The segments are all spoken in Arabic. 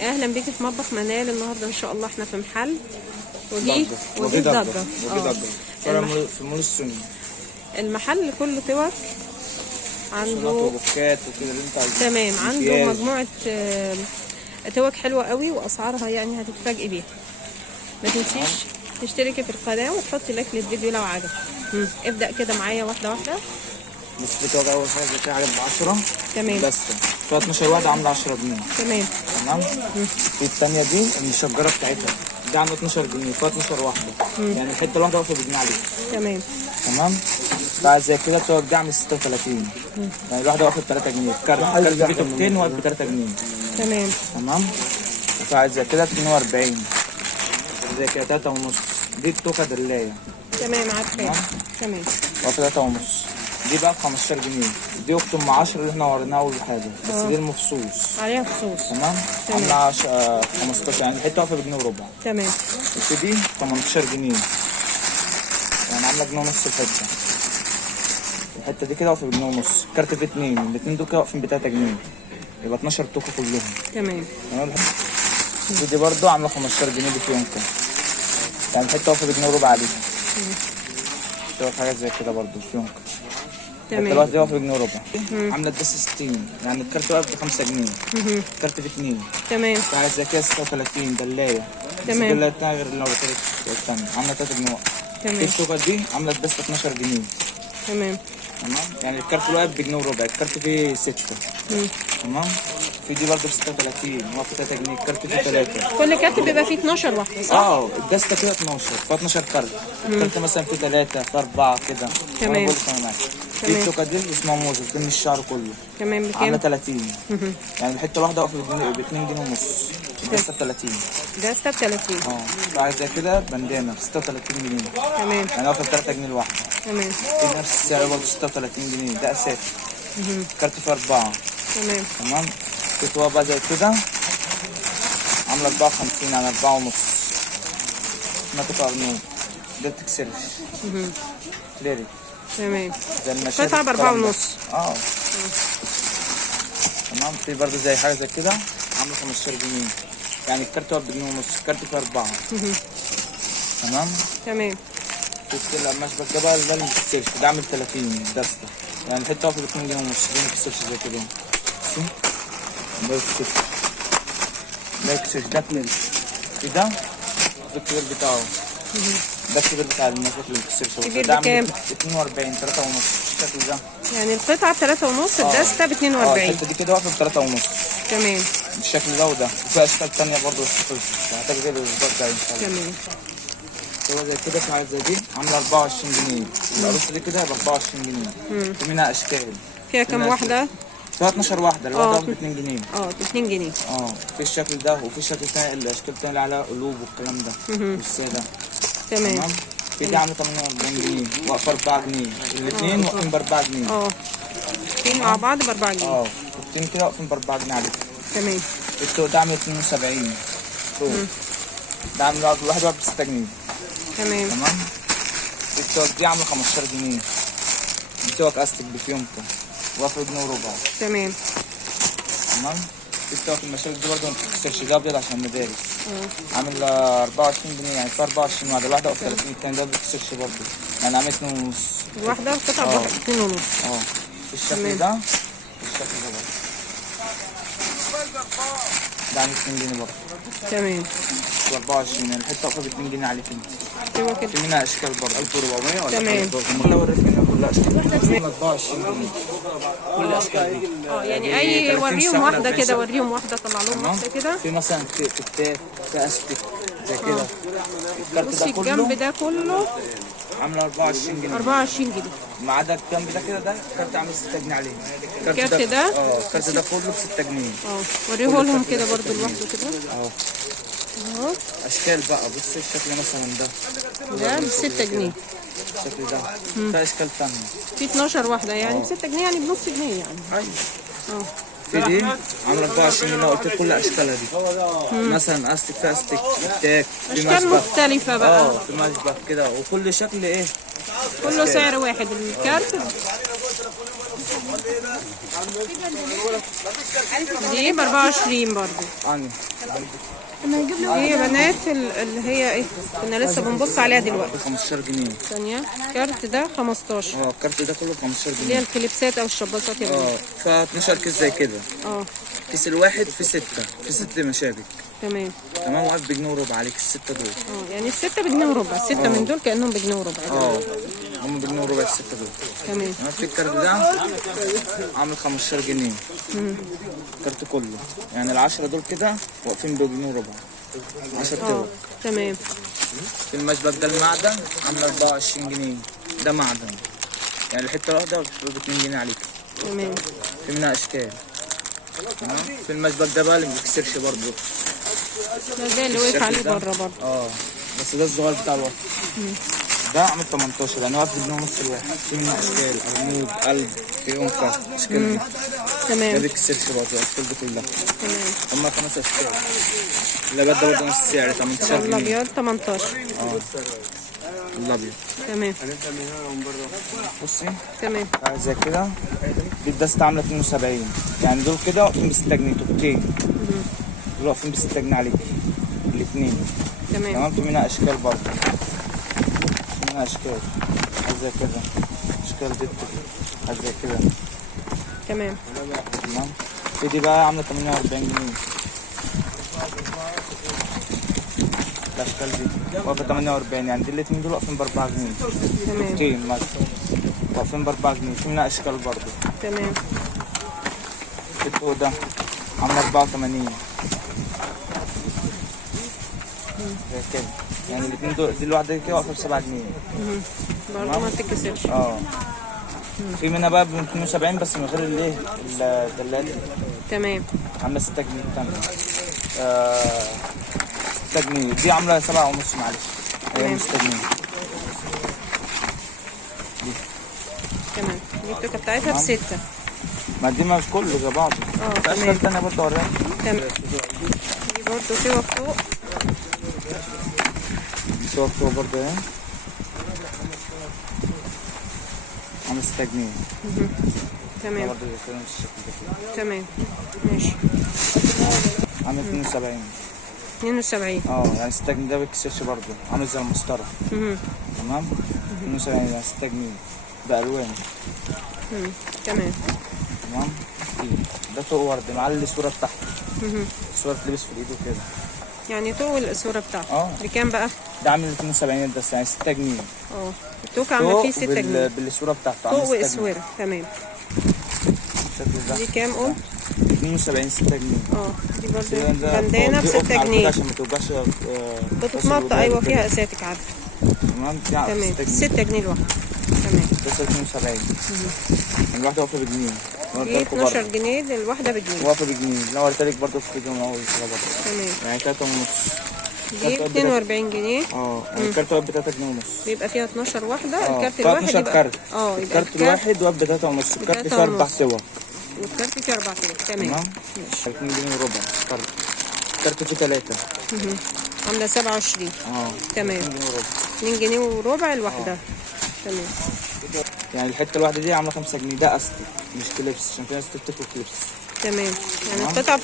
اهلا بيكي في مطبخ منال. النهارده ان شاء الله احنا في محل وجيه ضجة ضجة في مول السني. المحل كله توك، عنده وبوكات وكده اللي انت عايزه. تمام، عنده مجموعه توك حلوه قوي واسعارها يعني هتتفاجئي بيها. ما تنسيش تشتركي في القناه وتحطي لايك للفيديو لو عجبك. ابدا كده معايا واحده واحده. بس في توك اول حاجه زي كده عجب ب 10. تمام. بس فيها 12 واحده عامله 10 جنيه. تمام. في الثانيه دي المشجره بتاعتها دي عامله 12 جنيه، فيها 12 واحده. يعني الحته الواحده واقفه بجنيه عليها. تمام. بعد زي كده التوك دي عامله 36. يعني الواحده واقفه ب 3 جنيه. الكارت بيته 200 واقف ب 3 جنيه. تمام. وبعد زي كده 42 زي كده 3 ونص. دي التوكه دلايه. تمام عارفه. تمام. واقفه 3 ونص. دي بقى ب 15 جنيه. دي اخت ام 10 اللي احنا وريناها اول حاجه، بس دي المفصوص عليها فصوص. تمام. عامله 15 يعني الحته واقفه بجنيه وربع. تمام. دي 18 جنيه يعني عامله جنيه ونص الحته. الحته دي كده واقفه بجنيه ونص. كارت في 2، الاثنين دول كده واقفين ب 3 جنيه، يبقى 12 توكه كلهم. تمام. دي برضو عامله 15 جنيه بفيونكه، يعني الحته واقفه بجنيه وربع عليها. شوف حاجات زي كده برضو بفيونكه. تمام. الواحده دي واقفه بجنيه وربع. عامله الدس 60، يعني الكارت واقف ب 5 جنيه. كارت في 2. تمام. حاجات زي كده 36 دلايه. تمام. دلايه الثانيه غير اللي قلت لك الثانيه عامله 3 جنيه. تمام. التوكه دي عامله الدس 12 جنيه. تمام. يعني الكارت واقف بجنيه وربع، الكارت فيه 6. تمام. في دي برضه ب 36 واقف 3 جنيه. الكارت فيه 3. كل كارت بيبقى فيه 12 واحده صح؟ الدستة كده 12 فيها 12 كارت. الكارت مثلا فيه 3 في 4 كده. تمام. في التوكه دي اسمها موزه بتلم الشعر كله. تمام. بكام؟ عامله 30. يعني الحته الواحده واقفه ب 2 جنيه ونص. الدستة ب 30. دستة ب 30. بعد زي كده بندانه ب 36 جنيه. تمام. يعني واقفه ب 3 جنيه الواحده. تمام. في نفس السعر برضه 36 جنيه، ده اساسي. الكارت فيه 4. تمام. الكتوه بقى زي كده عامله 54 على 4 ونص. ما تقارنوه، ده بتكسرش. كليري. تمام. زي المشاهد قطعة ب 4 ونص. تمام. في برضه زي حاجه زي كده عامله 15 جنيه، يعني الكارت واقف بجنيه ونص. الكارت فيه 4. تمام. في السلة المشبك ده بقى اللي ما بتكسرش، ده عامل 30 دستة، يعني الحته واقفه ب 2 جنيه ونص. ده ما بتكسرش زي كده. ده بتكسرش. ده بتكسرش. ده كلير. في ده الكبير بتاعه. ده الكبير بتاع المشبك اللي ما بتكسرش. الكبير بكام؟ 42 3 ونص. الشكل ده يعني القطعة ب 3 ونص، الدستة ب 42. الحته دي كده واقفه ب 3 ونص. تمام. بالشكل ده وده. وفي اشكال ثانيه برضه بس خلصت، هحتاج غير الاسبوع الجاي ان شاء الله. تمام. هو زي كده في حاجات زي دي عامله 24 جنيه. العروسه دي كده ب 24 جنيه. في منها اشكال. فيها كام واحدة؟ فيها 12 واحده، الواحده ب 2 جنيه. ب 2 جنيه. في الشكل ده وفي الشكل الثاني، الاشكال الثانيه اللي عليها قلوب والكلام ده. والساده. تمام. في دي عامله 48 جنيه واقفه 4 جنيه. الاثنين واقفين ب 4 جنيه. الاثنين مع بعض ب 4 جنيه. الاثنين كده واقفين ب 4 جنيه عليك. تمام. التوك ده عامل 72. ده عامل الواحد ب 6 جنيه. تمام. التوك دي عامله 15 جنيه. التوك استك بفيونكه واقفه جنيه وربع. تمام. التوك المشاكل دي برضه ما بتكسرش، ده ابيض عشان مدارس. عامل 24 جنيه، يعني في 24 واحده. الواحده واقفه 30. الثاني ده ما بتكسرش برضه، يعني عامل 2 ونص. الواحده قطعه ب 2 ونص. الشكل ده والشكل ده برضه ده عامل 2 جنيه برضه. تمام. 24 يعني الحته واقفه ب 2 جنيه عليك انت. ايوه كده. في منها اشكال برضه 1400 ولا تمام. ولا اوريك منها كلها اشكال. 24 جنيه كل اشكال دي. يعني اي وريهم واحده كده، وريهم واحده، طلع لهم واحده كده. في مثلا كتاب، في استك زي كده. الكارت بصي ده كله الجنب ده كله عامله 24 جنيه. 24 جنيه. ما عدا الجنب ده كده، ده الكارت عامل 6 جنيه عليه. الكارت ده الكارت ده كله ب 6 جنيه. وريه لهم كده برضو لوحده كده. اشكال بقى. بصي الشكل مثلا ده ب 6 جنيه. الشكل ده في اشكال ثانيه. في 12 واحده، يعني ب 6 جنيه، يعني بنص جنيه يعني. ايوه. في دي عامله 24 جنيه. قلت لك كل اشكالها دي. مثلا استك، في استك تاك، في اشكال مختلفه بقى. في مشبك كده، وكل شكل ايه كله سعر واحد. الكارت دي ب 24 برضو. عني دي يا بنات اللي هي ايه، كنا لسه بنبص عليها دلوقتي. 15 جنيه. ثانية، الكارت ده 15. اه الكارت ده كله 15 اللي هي جنيه. الكليبسات او الشباصات يا بنات. ف 12 كيس زي كده. كيس الواحد في 6 في 6 مشابك. تمام. تمام، واقف بجنيه وربع عليك الستة دول. يعني الستة بجنيه وربع، الستة من دول كأنهم بجنيه وربع. هم بجنيه وربع الستة دول. تمام. في الكارت ده عامل 15 جنيه. الكارت كله يعني ال10 دول كده واقفين بجنيه وربع. 10 توك. تمام. في المشبك ده المعدن عامل 24 جنيه. ده معدن يعني الحتة الواحدة ب 2 جنيه عليك. تمام. في منها أشكال. تمام. في المشبك ده بقى اللي ما بيكسرش برضه. ده اللي واقف عليه بره برضه. بس ده الصغير بتاع الوقت. ده عامل 18 يعني واقف بجنيه ونص الواحد. في منه اشكال عمود قلب في انثى اشكال دي. تمام. ما بيكسرش برضه الاشكال دي كلها. تمام. هما 5 اشكال. الابيض ده برضه نفس السعر 18 جنيه. الابيض 18. الابيض. تمام. بصي. تمام. زي كده دي الدستة عامله 72 يعني دول كده واقفين ب 6 جنيه توبتين. دول واقفين ب 6 جنيه عليك الاثنين. تمام. في منها اشكال برضه. في منها اشكال زي كده، اشكال دي زي كده. تمام. تمام. في دي بقى عامله 48 جنيه. الاشكال دي واقفه 48 يعني دي الاثنين دول واقفين ب 4 جنيه. تمام. توبتين مثلا واقفين ب 4 جنيه. في منها اشكال برضه. تمام. الفوق ده عامله 84 زي كده يعني الاثنين دول. دي الواحده دي كده واقفه ب 7 جنيه. برضه ما بتتكسرش. في منها بقى ب 72 بس من غير الايه الدلات. تمام. عامله 6 جنيه تانية. 6 جنيه دي عامله 7 ونص معلش. هي مش 6 جنيه. تمام. دي التوكه بتاعتها ب6. ما دي مش كله زي بعضه. في اشكال تانية برضه اوريها. تمام. دي برضه سوا فوق. سوا فوق برضه اهي. عامله 6 جنيه. تمام. برضه زي كده نفس الشكل ده. تمام. ماشي. عامله 72. 72. يعني 6 جنيه ده ما بيكسرش برضه. عامل زي المسطره. تمام. 72 يعني 6 جنيه بألوان. تمام. تمام. ده طوق ورد معلي الصورة بتاعته. الصورة بتلبس في الايد وكده. يعني طوق الصورة بتاعته. بكام بقى؟ ده عامل 72 بس يعني 6 جنيه. التوك عامل فيه 6 جنيه. بالصورة بتاعته. طوق واسورة. تمام. دي كام قلت؟ 72 6 جنيه. دي برضه بندانة ب 6 جنيه. عشان ما توجعش. بتتمط. ايوه فيها اساتك عارفة. تمام. تمام. 6 جنيه الواحدة. تمام. ده 72. الواحدة واقفة بجنيه. دي 12 جنيه الواحدة بجنيه. واقفة بجنيه. لو قلت لك برضه في فيديو من اول كده برضه. تمام. يعني 3 ونص. دي 42 جنيه. الكارت واقف ب 3 جنيه ونص. بيبقى فيها 12 واحدة. الكارت الواحد 12 يبقى كارت. يبقى الكارت الواحد واقف ب 3 ونص. الكارت فيه 4 صور. والكارت فيه 4 صور. تمام. ماشي. 2 جنيه وربع كارت. الكارت فيه 3. عاملة 27. تمام. 2 جنيه وربع الواحدة. تمام. يعني الحته الواحده دي عامله 5 جنيه. ده استك مش كليبس عشان في ناس تفتكر كليبس. تمام. يعني القطعه ب5.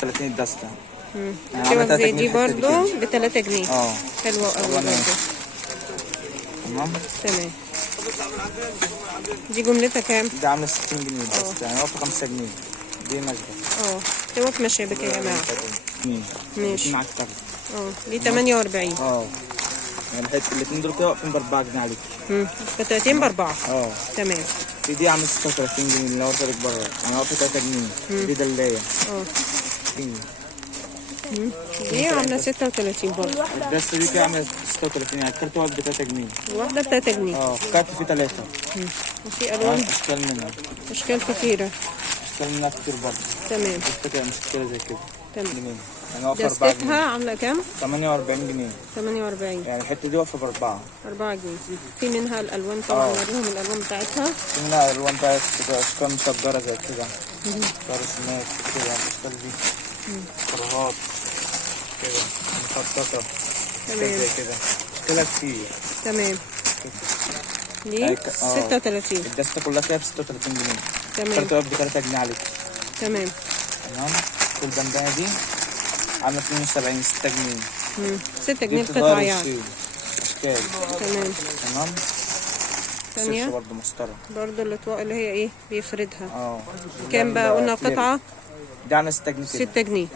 30 الدستة. يعني زي دي برضو ب3 جنيه. حلوه قوي برضو. تمام. تمام. دي جملتها كام؟ دي عامله 60 جنيه بس يعني واقفه 5 جنيه. دي مشبك. توك مشابك يا جماعه. ماشي. معاك كارت. دي 48. يعني الحته الاثنين دول كده واقفين ب 4 جنيه عليك. قطعتين ب4. تمام. دي عامله 36 جنيه اللي واقفه لك بره. يعني واقفه 3 جنيه. دي دلايه. دي عامله 36 برضه. الدستة دي كده عامله 36 يعني الكارت واحد ب 3 جنيه. الواحده ب 3 جنيه. الكارت فيه 3. وفي الوان اشكال منها. اشكال كتيره. اشكال منها كتير برضه. تمام. كده مش كتير زي كده. تمام. يعني واقفه 4 جنيه. دستتها عامله كام؟ 48 جنيه. 48. يعني الحته دي واقفه ب 4. 4 جنيه. في منها الالوان طبعا. نوريهم الالوان بتاعتها. في منها الوان بقى اشكال مصغره زي كده. رسومات كده الاشكال دي. كراهات كده مخططه. تمام. زي كده. كده كتير. تمام. دي 36. الدستة كلها كده ب 36 جنيه. تمام الكارت ب 3 جنيه عليك. تمام. تمام. البندانة دي عاملة 72 6 جنيه. 6 جنيه دي القطعة يعني. اشكال. تمام. تمام. ثانية برضه مسطرة. برضه الاطواق اللي هي ايه بيفردها. دي كام بقى قلنا قطعة؟ دي عاملة 6 جنيه كده. 6 جنيه.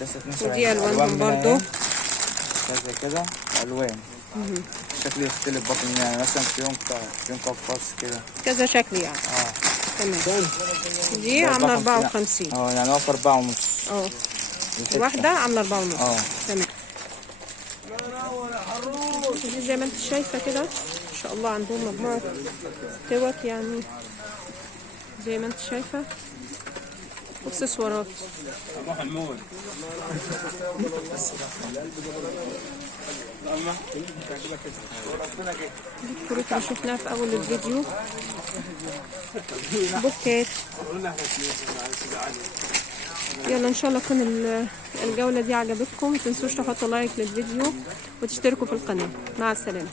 ده 72. ودي الوانهم برضه زي كده الوان. الشكل يختلف برضه، يعني مثلا فيهم قفاص كده كذا شكل يعني. تمام. دي عاملة 54. يعني واقف 4 ونص. واحدة عاملة 4 ونص. تمام. دي زي ما انت شايفة كده ان شاء الله عندهم مجموعة توك يعني زي ما انت شايفة، اكسسوارات. دي الكروت اللي شفناها في اول الفيديو، بوكات. يلا ان شاء الله تكون الجولة دي عجبتكم. متنسوش تحطوا لايك للفيديو وتشتركوا في القناة. مع السلامة.